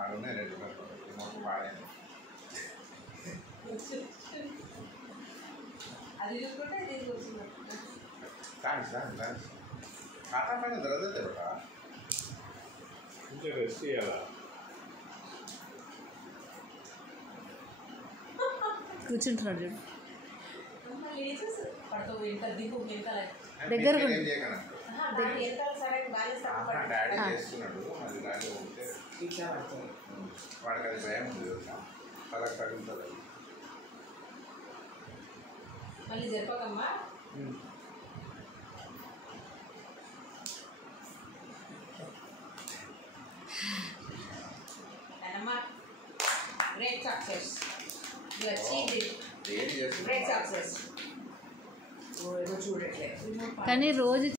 ఆడున్నాయి 2 పేపర్లు రిమోట్ పాడైంది. అది చూసుకుంటే దీనికి వచ్చింది. థ్యాంక్స్ ఖాతా పైన దొరకదు బట కొంచెం రెస్ట్ చేయాలా? కూర్చుంటున్నాడు చూడు దగ్గర డాడీ చేస్తున్నాడు. అది డాడీ ఉంటే వాడికి అది భయం ఉంది తెలుసా, అలా తగులుతుంది. మళ్ళీ చెప్పకమ్మా. Great success. You achieved it. Great success. కానీ రోజు